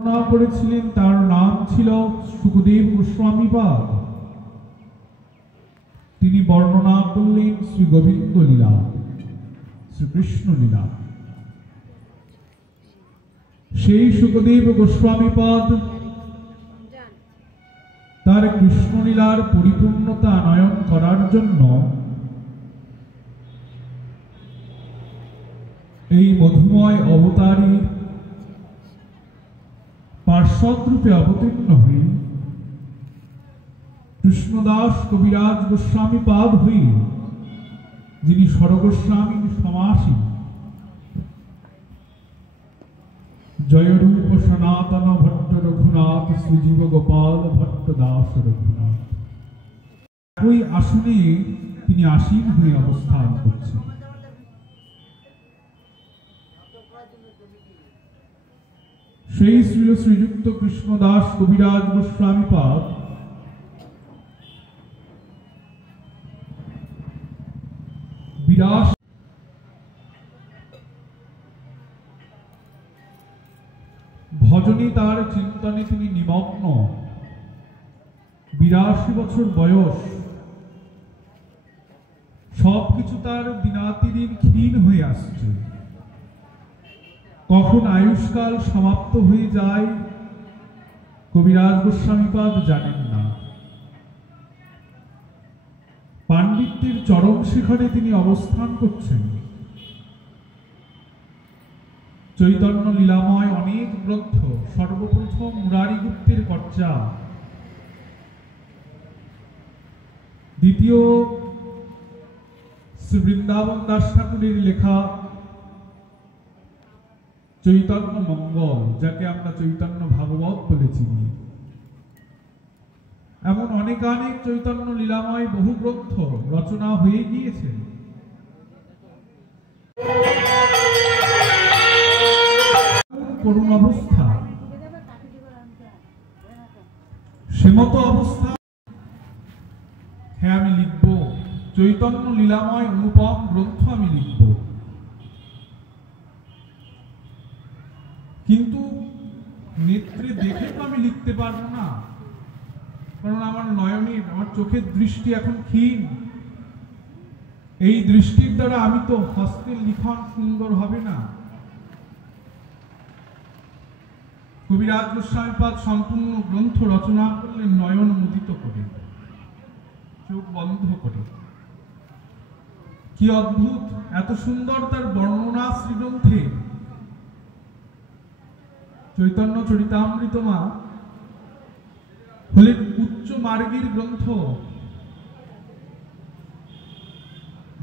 রচনা করেছিলেন তার নাম ছিল সুখদেব গোস্বামীপাদ। তিনি বর্ণনা করলেন শ্রী গোবিন্দ লীলা, শ্রীকৃষ্ণ লীলা। সেই সুখদেব গোস্বামীপাদ তার কৃষ্ণলীলার পরিপূর্ণতা আনয়ন করার জন্য এই মধুময় অবতারী পার্শ্বদ রূপে অবতীর্ণ হয়ে কৃষ্ণদাস কবিরাজ গোস্বামীপাদ হয়ে, যিনি স্বরগোস্বামীর সমাসী, জয়রূপ সনাতন ভট্ট রঘুনাথ শ্রীজীব গোপাল ভট্ট দাস রঘুনাথ, ওই আসনে তিনি আসীন হয়ে অবস্থান করছেন। সেই শ্রীযুক্ত কৃষ্ণদাস কবিরাজ গোস্বামীপাদ বিরাস ভজনে তার চিন্তনে তিনি নিমগ্ন। 82 বছর বয়স, সবকিছু তার দিনাতিদিন ক্ষীণ হয়ে আসছে। কখন আয়ুষ্কাল সমাপ্ত হয়ে যায় কবিরাজ গোস্বামীপাদ জানেন না। পাণ্ডিত্যের চরম শিখরে তিনি অবস্থান করছেন। চৈতন্য লীলাময় অনেক গ্রন্থ, সর্বপ্রথম মুরারি গুপ্তের কর্চা, দ্বিতীয় শ্রী বৃন্দাবন দাস ঠাকুরের লেখা চৈতন্য মঙ্গল, যাকে আমরা চৈতন্য ভাগবত বলেছি, এমন অনেক চৈতন্য লীলাময় বহু গ্রন্থ রচনা হয়ে গিয়েছে। করুণ অবস্থা, সেমতো অবস্থা, হ্যাঁ আমি লিখব চৈতন্য লীলাময় অনুপম গ্রন্থ আমি লিখব, কিন্তু নেত্রে দেখে তো আমি লিখতে পারবো না, কারণ আমার নয়নের, আমার চোখের দৃষ্টি এখন ক্ষীণ। এই দৃষ্টির দ্বারা আমি তো হস্তের লিখন সুন্দর হবে না। কবিরাজ গোস্বামীপাদ সম্পূর্ণ গ্রন্থ রচনা করলেন নয়ন মুদিত করে, চোখ বন্ধ করে। কি অদ্ভুত, এত সুন্দর তার বর্ণনা শ্রীগ্রন্থে। চৈতন্য চরিতামৃতমা হলেন উচ্চ মার্গের গ্রন্থ।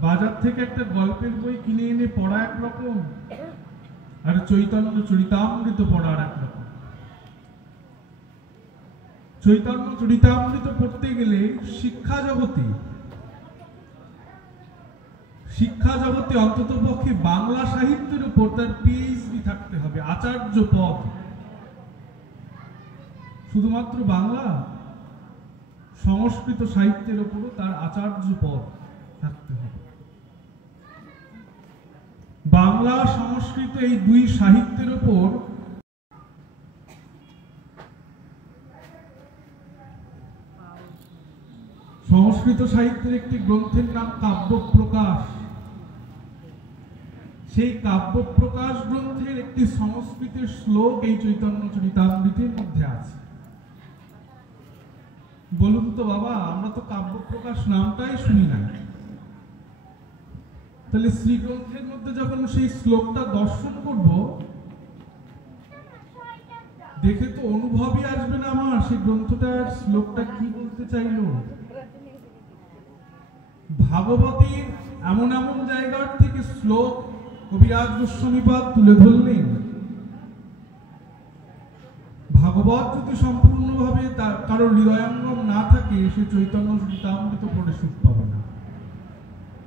বাজার থেকে একটা গল্পের বই কিনে এনে পড়া একরকম, আর চৈতন্য চরিতামৃত পড়া আর একরকম। চৈতন্য চরিতামৃত পড়তে গেলে শিক্ষা জগতে অন্তত পক্ষে বাংলা সাহিত্যের উপর তার পিএইচডি থাকতে হবে, আচার্য পদ। শুধুমাত্র বাংলা, সংস্কৃত সাহিত্যের উপরও তার আচার্য পদ থাকতে হবে। বাংলা সংস্কৃত এই দুই সাহিত্যের উপর সংস্কৃত সাহিত্যের একটি গ্রন্থের নাম কাব্যপ্রকাশ। সেই কাব্যপ্রকাশ গ্রন্থের একটি সংস্কৃতের শ্লোক এই চৈতন্য চরিতামৃতের মধ্যে আছে। বলুন তো বাবা, আমরা তো কাব্যপ্রকাশ নামটাই শুনি না, তাহলে শ্রীগ্রন্থের মধ্যে যখন সেই শ্লোকটা দর্শন করব, দেখে তো অনুভবই আসবে না আমার সেই গ্রন্থটার শ্লোকটা কি বলতে চাইল। ভাগবতের এমন এমন জায়গার থেকে শ্লোক কবিরাজ গোস্বামীপাদ তুলে ধরলেন। ভাগবত যদি সম্পূর্ণভাবে কারো হৃদয়ঙ্গম না থাকে, সে চৈতন্য চরিতামৃত পড়ে সুখ পাবে না।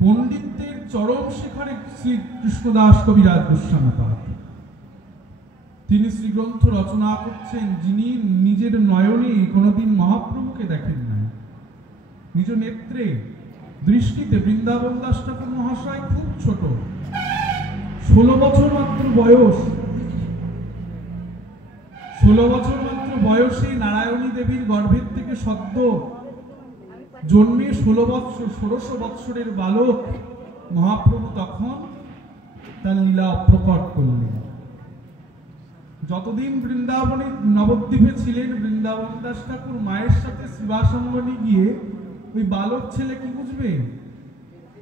পণ্ডিতের চরম শিখরে শ্রী কৃষ্ণদাস কবিরাজ গোস্বামীপাদ, তিনি শ্রীগ্রন্থ রচনা করছেন, যিনি নিজের নয়নে কোনোদিন মহাপ্রভুকে দেখেন নাই। নিজ নেত্রে দৃষ্টিতে বৃন্দাবন দাস ঠাকুর মহাশয় খুব ছোট, 16 বছর মাত্র বয়স। 16 বছর মাত্র বয়সে নারায়ণী দেবীর গর্ভের থেকে সদ্য জন্মে 16 বৎসরের বালক মহাপ্রভু তখন তার লীলা প্রকট করলেন। যতদিন বৃন্দাবনে নবদ্বীপে ছিলেন, বৃন্দাবন দাস ঠাকুর মায়ের সাথে শিবাসঙ্গনে গিয়ে ওই বালক ছেলে কি বুঝবে,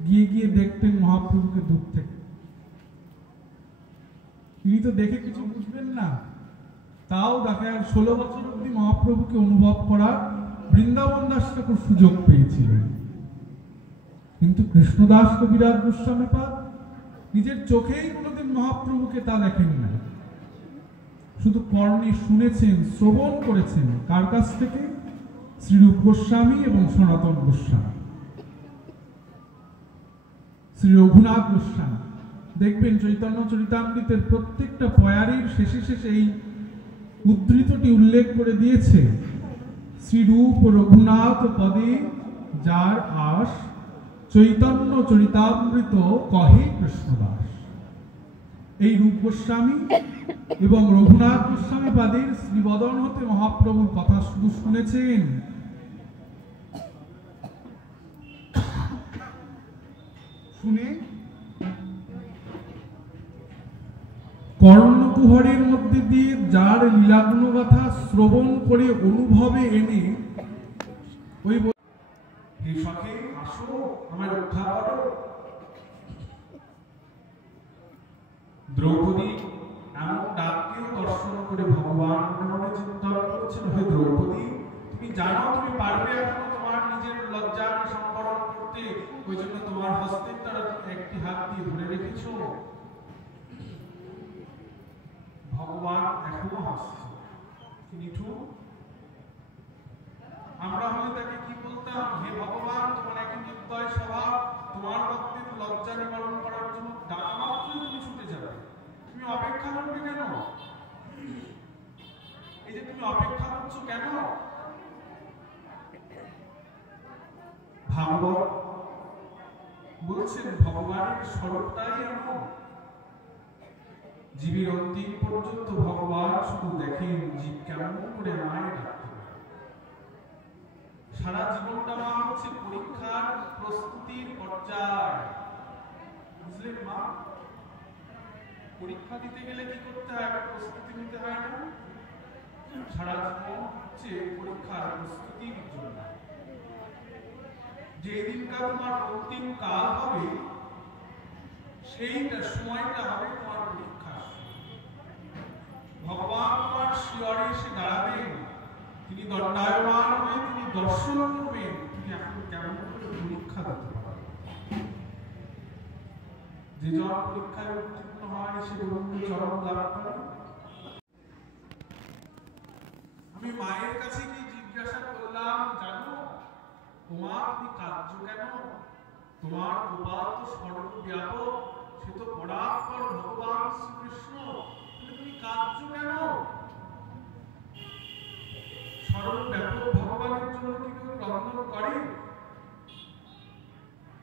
গিয়ে গিয়ে দেখতেন মহাপ্রভুকে দূর থেকে। তিনি তো দেখে কিছু বুঝবেন না, তাও দেখে 16 বছর অব্দি মহাপ্রভুকে অনুভব করার বৃন্দাবন দাস ঠাকুর সুযোগ পেয়েছিলেন। কিন্তু কৃষ্ণদাস কবিরাজ গোস্বামী পাদ নিজের চোখেই কোনোদিন মহাপ্রভুকে তা দেখেন না, শুধু কর্ণে শুনেছেন, শ্রবণ করেছেন। কার কাছ থেকে? শ্রীরূপ গোস্বামী এবং সনাতন গোস্বামী, শ্রী রঘুনাথ গোস্বামী। দেখবেন চৈতন্য চরিতামৃতের প্রত্যেকটা পয়ারির শেষে শেষে এই উদ্ধৃতটি উল্লেখ করে দিয়েছে, শ্রীরূপ রঘুনাথ পদে যার আস, চৈতন্য চরিতামৃত কহে কৃষ্ণদাস। এই রূপ গোস্বামী এবং রঘুনাথ গোস্বামী পাদের শ্রীবদন হতে মহাপ্রভুর কথা শুধু শুনেছেন, শুনে কর্ণকুহরের মধ্যে দিয়ে যার লীলাগুণ কথা শ্রবণ করে অনুভবে এনে ওই হে সখে আসো আমার রক্ষা করো। দ্রৌপদী এমন ডাককেও দর্শন করে ভগবান মনে মনে চিন্তা করছেন, হে দ্রৌপদী তুমি জানো তুমি পারবে এখনো তোমার নিজের লজ্জাকে সম্বরণ করতে, ওই জন্য তোমার হস্তের দ্বারা একটি হাত দিয়ে ধরে রেখেছো। ভগবান এখনো হাসছে। আমরা হলে তাকে কি বলতাম, হে ভগবান তোমার একই নির্দয় স্বভাব, তোমার ভক্তের লজ্জা নিবারণ করার জন্য ডাকা মাত্রই তুমি ছুটে যাবে, তুমি অপেক্ষা করবে কেন? এই যে তুমি অপেক্ষা করছো কেন? ভাগবত বলছেন ভগবানের স্বরূপটাই এমন, জীবের অন্তিম পর্যন্ত ভগবান শুধু দেখেন জীব কেমন করে মায়ের ডাকতে পারে। সারা জীবনটা মা হচ্ছে পরীক্ষার প্রস্তুতির পর্যায়, বুঝলেন মা? পরীক্ষা দিতে গেলে কি করতে হয়? প্রস্তুতি নিতে হয় না? সারা জীবন হচ্ছে পরীক্ষার প্রস্তুতির জন্য। যেদিনকার তোমার অন্তিম কাল হবে সেইটা সময়টা হবে তোমার পরীক্ষা। ভগবান তোমার শিয়রে এসে দাঁড়াবেন, তিনি দণ্ডায়মান হয়ে তিনি দর্শন করবেন, তুমি এখন কেমন করে পরীক্ষা দিতে পারো। যে জন পরীক্ষায় উত্তীর্ণ হয় সে গোবিন্দ চরণ লাভ করে। আমি মায়ের কাছে কি জিজ্ঞাসা করলাম, জানো তোমার তুমি কার্য কেন? তোমার কৃপা তো সর্বব্যাপক, সে তো পরাৎপর ভগবান শ্রীকৃষ্ণ, তুমি কার্য কেন? সর্বব্যাপক ভগবানের জন্য কি কেউ ক্রন্দন করে?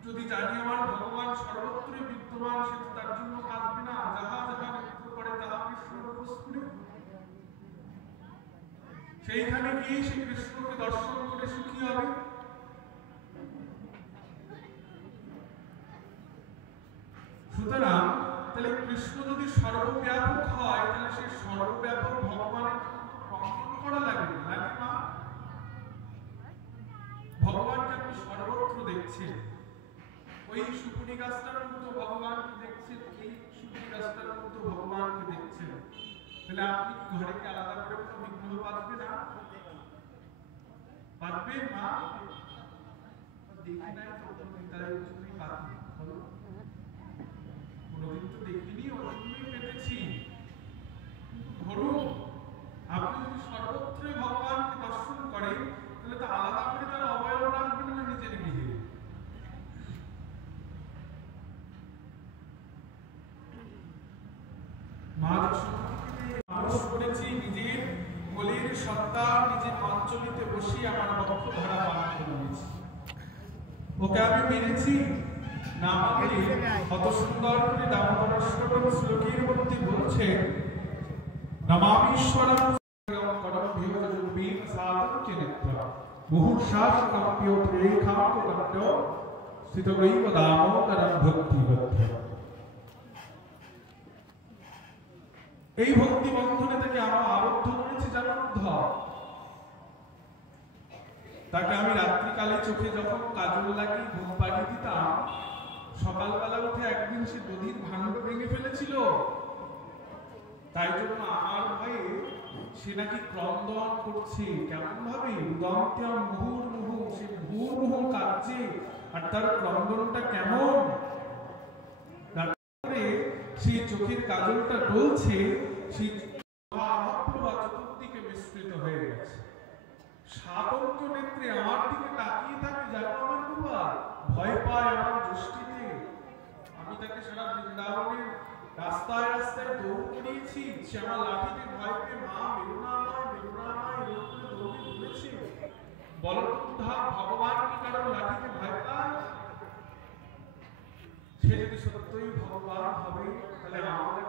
যদি জানি আমার ভগবান সর্বত্রই বিদ্যমান, সে তো তার জন্য কাঁদবে না। যাহা যাহা নৃত্য করে তাহা কৃষ্ণের উপস্থিত, সেইখানে গিয়ে সে কৃষ্ণকে দর্শন করে সুখী হবে। সুতরাং তাহলে কৃষ্ণ যদি সর্বব্যাপক হয়, তাহলে সেই সর্বব্যাপক ভগবানের ক্রন্দন করা লাগে না, লাগে না? ভগবানকে আপনি সর্বত্র দেখছেন, ওই সুপুরি গাছটার মতো ভগবানকে দেখছেন, এই সুপুরি গাছটার মতো ভগবানকে দেখছেন, তাহলে আপনি ঘরে কি আলাদা করে কোনো বিগ্রহ পাতবেন না? পাতবেন না? দেখি নাই তো তাই পাতবেন, কোনোদিন তো দেখিনি, ওদিনই পেতেছি। ধরুন আপনি যদি সর্বত্রই ভগবানকে দর্শন করেন, তাহলে তো আলাদা করে তার অবয়ব রাখবেন না নিজের গৃহে। মা মানুষ করেছি নিজের কোলের সন্তান, নিজের পাঞ্চলিতে বসে আমার বক্ষ ধরা পান করেছি। ওকে আমি মেরেছি না, আমাকে কত সুন্দর করে দামোদর শ্লোকের মধ্যে বলছে, নমামীশ্বরম মুহূর্ষাস কাম্প্যোতে খাম্যকাণ্ড স্থিতগ্রৈব দামোদরং ভক্তিবদ্ধ। এই ভক্তি বন্ধনে থেকে আমার আবদ্ধ করেছে জানার ধর। তাকে আমি রাত্রিকালে চোখে যখন কাজল লাগিয়ে ঘুম পাড়িয়ে দিতাম, সকালবেলা উঠে একদিন সে দধির ভাণ্ড ভেঙে ফেলেছিল। তাই জন্য আমার ভয়ে সে নাকি ক্রন্দন করছে। কেমন ভাবে? উদন্ত্যম মুহুর্মুহু, সে মুহুর্মুহু কাঁদছে। আর তার ক্রন্দনটা কেমন? তারপরে সেই চোখের কাজলটা ডলছে, সেই মহাপ্রভা চতুর্দিকে বিস্তৃত হয়ে গেছে। সাতন্ত নেত্রে আমার দিকে তাকিয়ে থাকে, জানো আমার বাবা ভয় পায় আমার দৃষ্টিতে। আমি তাকে সারা বৃন্দাবনের রাস্তায় রাস্তায় দৌড় করিয়েছি। সে আমার লাঠিতে ভয় পেয়ে মা মেরুনা নয় মেরুনা নয় এরকম করে দৌড়ে ঘুরেছে। বলো তো ভগবান কি কারণ লাঠিতে ভয় পায়? সে যদি সত্যই ভগবান হবে তাহলে আমাকে